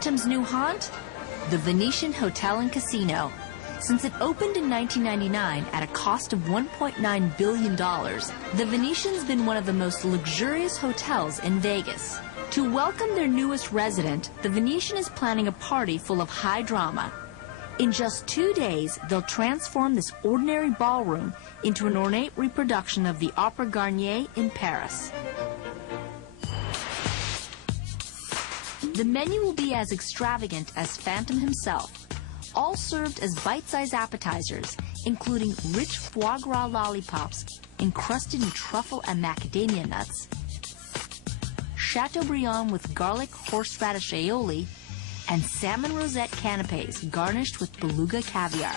Phantom's new haunt? The Venetian Hotel and Casino. Since it opened in 1999 at a cost of $1.9 billion, the Venetian's been one of the most luxurious hotels in Vegas. To welcome their newest resident, the Venetian is planning a party full of high drama. In just 2 days, they'll transform this ordinary ballroom into an ornate reproduction of the Opera Garnier in Paris. The menu will be as extravagant as Phantom himself, all served as bite-sized appetizers, including rich foie gras lollipops encrusted in truffle and macadamia nuts, Chateaubriand with garlic horseradish aioli, and salmon rosette canapes garnished with beluga caviar.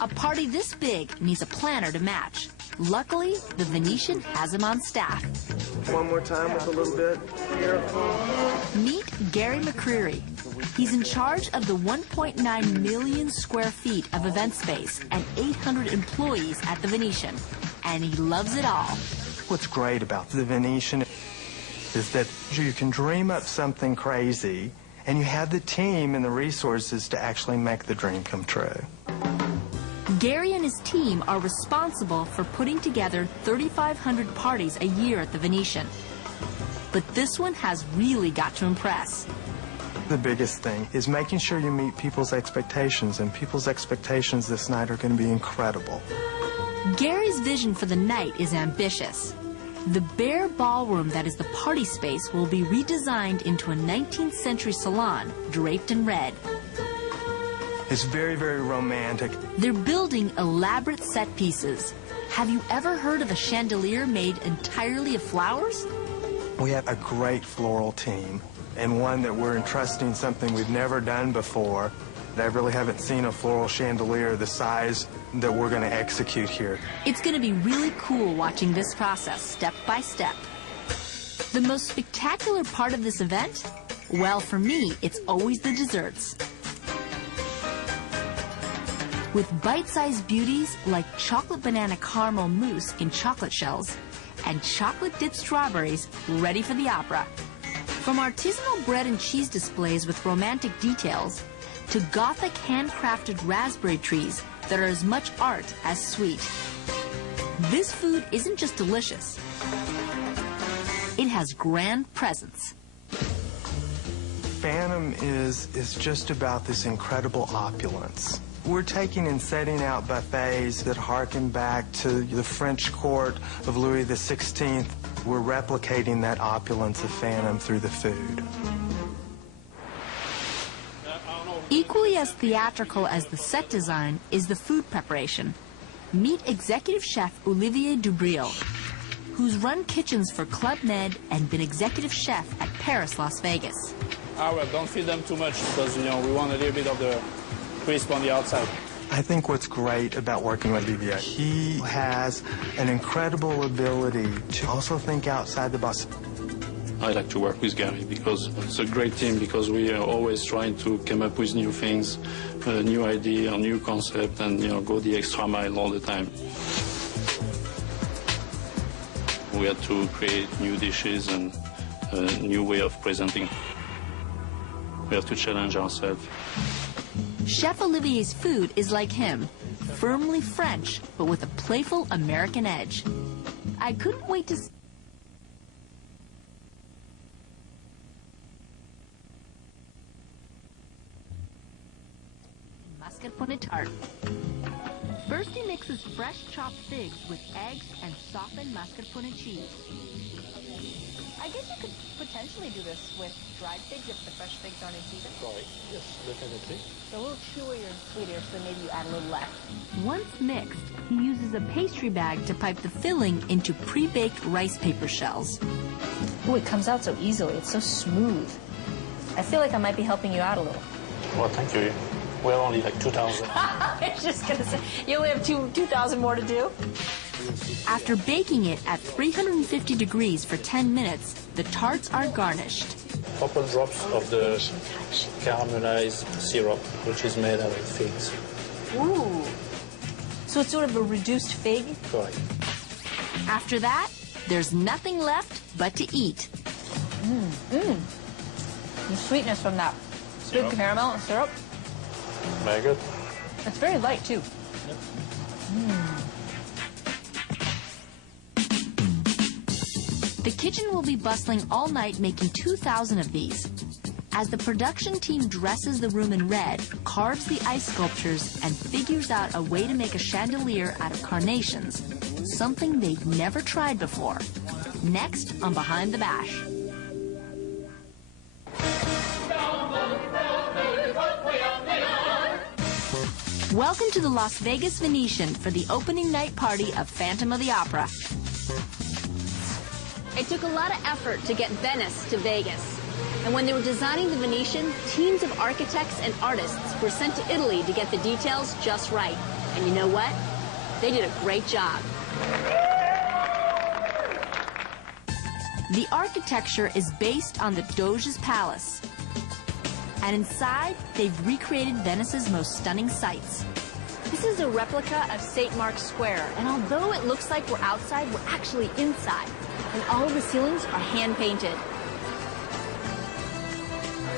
A party this big needs a planner to match. Luckily, the Venetian has him on staff. One more time with a little bit. Careful. Meet Gary McCreary. He's in charge of the 1.9 million square feet of event space and 800 employees at the Venetian, and he loves it all. What's great about the Venetian is that you can dream up something crazy, and you have the team and the resources to actually make the dream come true. Gary and his team are responsible for putting together 3,500 parties a year at the Venetian. But this one has really got to impress. The biggest thing is making sure you meet people's expectations, and people's expectations this night are going to be incredible. Gary's vision for the night is ambitious. The bare ballroom that is the party space will be redesigned into a 19th century salon draped in red. It's very, very romantic. They're building elaborate set pieces. Have you ever heard of a chandelier made entirely of flowers? We have a great floral team, and one that we're entrusting something we've never done before. I really haven't seen a floral chandelier the size that we're going to execute here. It's going to be really cool watching this process step by step. The most spectacular part of this event? Well, for me, it's always the desserts. With bite-sized beauties like chocolate banana caramel mousse in chocolate shells and chocolate-dipped strawberries ready for the opera. From artisanal bread and cheese displays with romantic details to Gothic handcrafted raspberry trees that are as much art as sweet. This food isn't just delicious, it has grand presence. Phantom is just about this incredible opulence. We're taking and setting out buffets that harken back to the French court of Louis XVI. We're replicating that opulence of Phantom through the food. Equally as theatrical as the set design is the food preparation. Meet executive chef Olivier Dubril, who's run kitchens for Club Med and been executive chef at Paris, Las Vegas. Well, don't feed them too much because, we want a little bit of the crisp on the outside. I think what's great about working with Olivier, he has an incredible ability to also think outside the box. I like to work with Gary because it's a great team, because we are always trying to come up with new things, a new idea, a new concept, and go the extra mile all the time. We had to create new dishes and a new way of presenting. We have to challenge ourselves. Chef Olivier's food is like him, firmly French, but with a playful American edge. I couldn't wait to see mascarpone tart. First he mixes fresh chopped figs with eggs and softened mascarpone cheese. I guess you could potentially do this with dried figs if the fresh figs aren't in season. Right, yes, definitely. They're a little chewier and sweeter, so maybe you add a little less. Once mixed, he uses a pastry bag to pipe the filling into pre-baked rice paper shells. Oh, it comes out so easily. It's so smooth. I feel like I might be helping you out a little. Well, thank you. We're only like 2,000. I was just going to say, you only have 2,000 more to do? After baking it at 350 degrees for 10 minutes, the tarts are garnished. Couple drops of the caramelized syrup, which is made out of figs. Ooh. So it's sort of a reduced fig? Correct. After that, there's nothing left but to eat. The sweetness from that sweet caramel and syrup. Very good. It's very light, too. The kitchen will be bustling all night making 2,000 of these. As the production team dresses the room in red, carves the ice sculptures, and figures out a way to make a chandelier out of carnations, something they've never tried before. Next on Behind the Bash. Welcome to the Las Vegas Venetian for the opening night party of Phantom of the Opera. It took a lot of effort to get Venice to Vegas. And when they were designing the Venetian, teams of architects and artists were sent to Italy to get the details just right. And you know what? They did a great job. The architecture is based on the Doge's palace. And inside, they've recreated Venice's most stunning sights. This is a replica of St. Mark's Square, and although it looks like we're outside, we're actually inside. And all of the ceilings are hand-painted.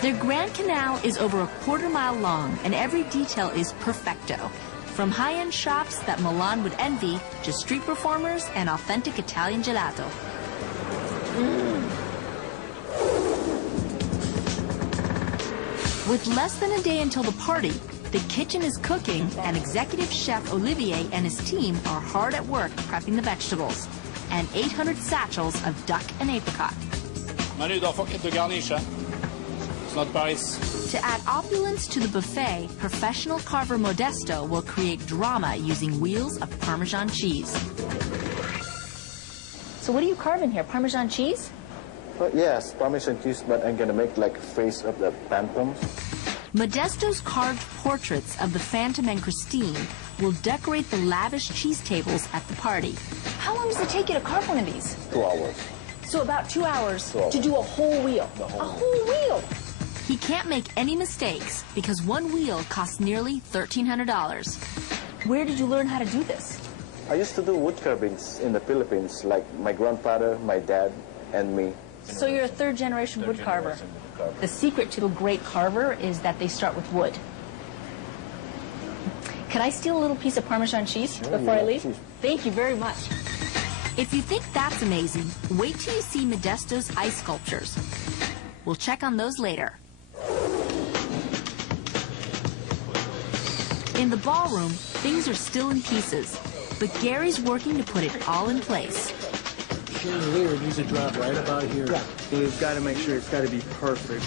Their Grand Canal is over a quarter-mile long, and every detail is perfecto. From high-end shops that Milan would envy, to street performers and authentic Italian gelato. With less than a day until the party, the kitchen is cooking, and executive chef Olivier and his team are hard at work prepping the vegetables and 800 satchels of duck and apricot. Manu, don't forget to garnish, huh? It's not Paris. To add opulence to the buffet, professional carver Modesto will create drama using wheels of Parmesan cheese. So what are you carving here? Parmesan cheese? Yes, Parmesan cheese, but I'm gonna make like face of the phantoms. Modesto's carved portraits of the Phantom and Christine will decorate the lavish cheese tables at the party. How long does it take you to carve one of these? 2 hours. So about 2 hours 2 hours. to do a whole wheel. A whole wheel! He can't make any mistakes because one wheel costs nearly $1,300. Where did you learn how to do this? I used to do wood carvings in the Philippines, like my grandfather, my dad, and me. So you're a third-generation wood carver. The secret to a great carver is that they start with wood. Can I steal a little piece of Parmesan cheese before I leave? Cheese. Thank you very much. If you think that's amazing, wait till you see Modesto's ice sculptures. We'll check on those later. In the ballroom, things are still in pieces, but Gary's working to put it all in place. Chandelier needs to drop right about here. Yeah, we've got to make sure it's got to be perfect.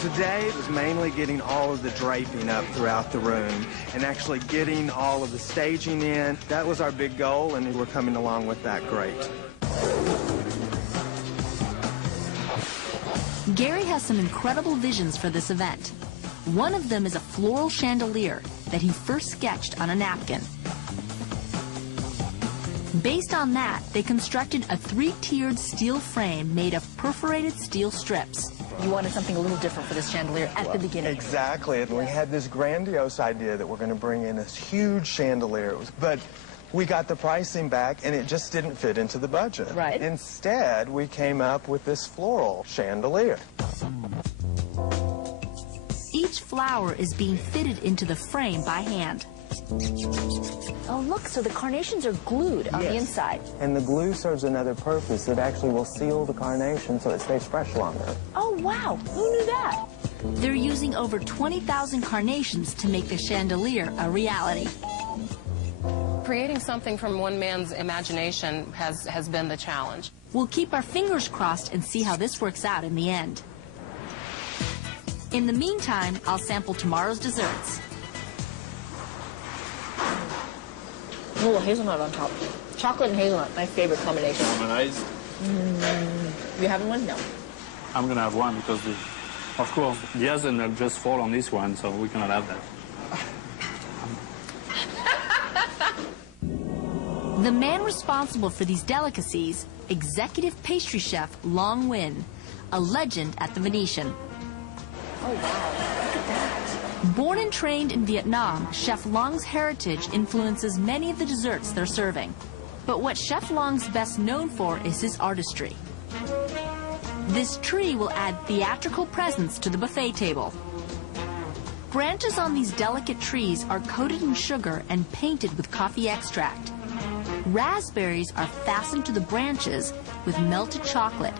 Today was mainly getting all of the draping up throughout the room and actually getting all of the staging in. That was our big goal, and we're coming along with that great. Gary has some incredible visions for this event. One of them is a floral chandelier that he first sketched on a napkin. Based on that, they constructed a 3-tiered steel frame made of perforated steel strips. You wanted something a little different for this chandelier at the beginning. Exactly, and we had this grandiose idea that we're going to bring in this huge chandelier, but we got the pricing back and it just didn't fit into the budget. Right. Instead, we came up with this floral chandelier. Each flower is being fitted into the frame by hand. Oh, look, so the carnations are glued on the Yes. inside. And the glue serves another purpose. It actually will seal the carnation so it stays fresh longer. Oh, wow. Who knew that? They're using over 20,000 carnations to make the chandelier a reality. Creating something from one man's imagination has been the challenge. We'll keep our fingers crossed and see how this works out in the end. In the meantime, I'll sample tomorrow's desserts. Oh, hazelnut on top. Chocolate and hazelnut, my favorite combination. Caramelized. You having one? No. I'm going to have one because, of course, the hazelnut just fall on this one, so we cannot have that. The man responsible for these delicacies, executive pastry chef Long Nguyen, a legend at the Venetian. Oh, wow. Look at that. Born and trained in Vietnam, Chef Long's heritage influences many of the desserts they're serving. But what Chef Long's best known for is his artistry. This tree will add theatrical presence to the buffet table. Branches on these delicate trees are coated in sugar and painted with coffee extract. Raspberries are fastened to the branches with melted chocolate,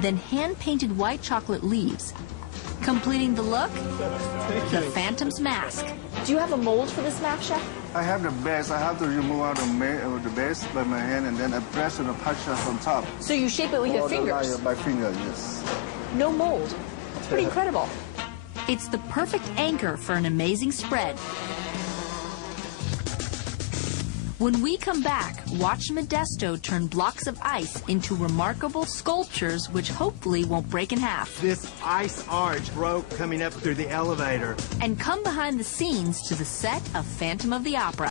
then hand-painted white chocolate leaves. Completing the look, the Phantom's mask. Do you have a mold for this mask, Chef? I have the base. I have to remove out the base by my hand, and then I press and punch it on top. So you shape it with your fingers? By finger, yes. No mold. It's pretty incredible. It's the perfect anchor for an amazing spread. When we come back, watch Modesto turn blocks of ice into remarkable sculptures which hopefully won't break in half. This ice arch broke coming up through the elevator. And come behind the scenes to the set of Phantom of the Opera.